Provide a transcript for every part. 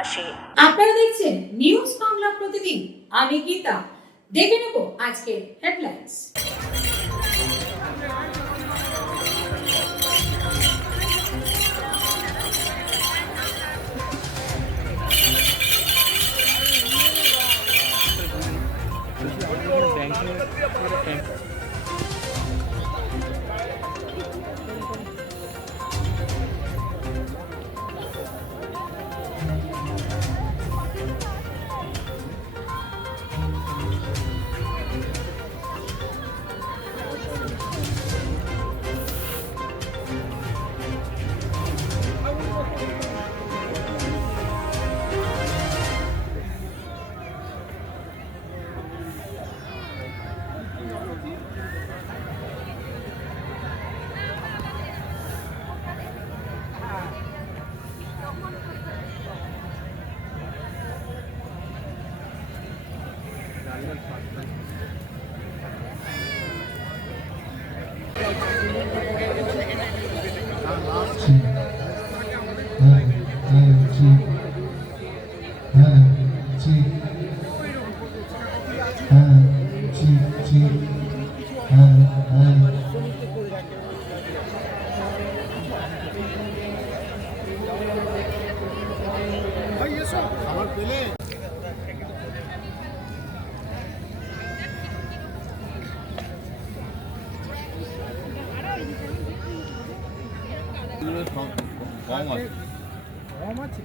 পাশে। আপনারা দেখছেন নিউজ বাংলা প্রতিদিন, আমি গীতা। দেখে নেব আজকের হেডলাইন্স। কম আছে।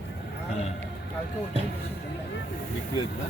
হ্যাঁ, কালকে ওটাই বেশি বিক্রি হয়েছে না।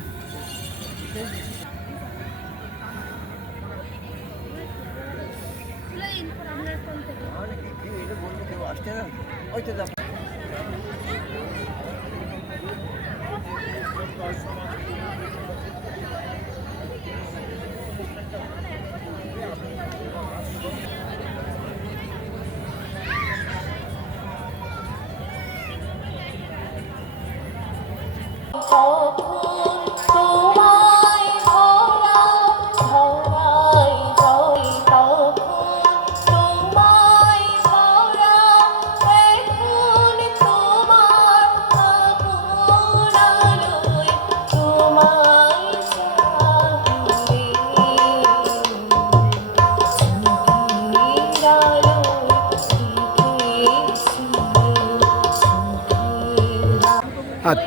আর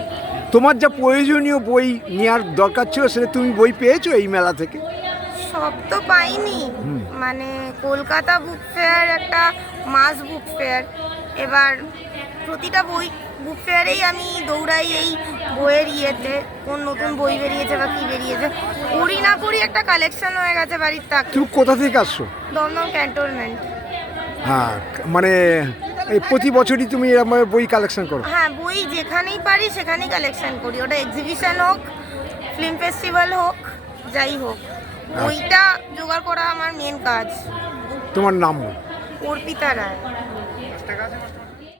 তোমার যা প্রয়োজনীয় বই নেওয়ার দরকার ছিল সেটা তুমি বই পেয়েছো এই মেলা থেকে? সব তো পাইনি, মানে কলকাতা বুক ফেয়ার একটা মাস বুক ফেয়ার, এবার প্রতিটা বই বুক ফেয়ারেই আমি দৌড়াই এই বইয়ের ইয়েতে, কোন নতুন বই বেরিয়েছে বা কী বেরিয়েছে, করি না করি একটা কালেকশন হয়ে গেছে বাড়ির তাকে। তুমি কোথা থেকে আসছো? দমদম ক্যান্টনমেন্ট। হ্যাঁ, মানে এই প্রতি বছরই তুমি এরকম বই কালেকশন করো? হ্যাঁ, বই যেখানেই পারি সেখানেই কালেকশন করি, ওটা এক্সিবিশন হোক, ফিল্ম ফেস্টিভ্যাল হোক, যাই হোক, বইটা জোগাড় করা আমার মেন কাজ। তোমার নাম? অর্পিতা রায়।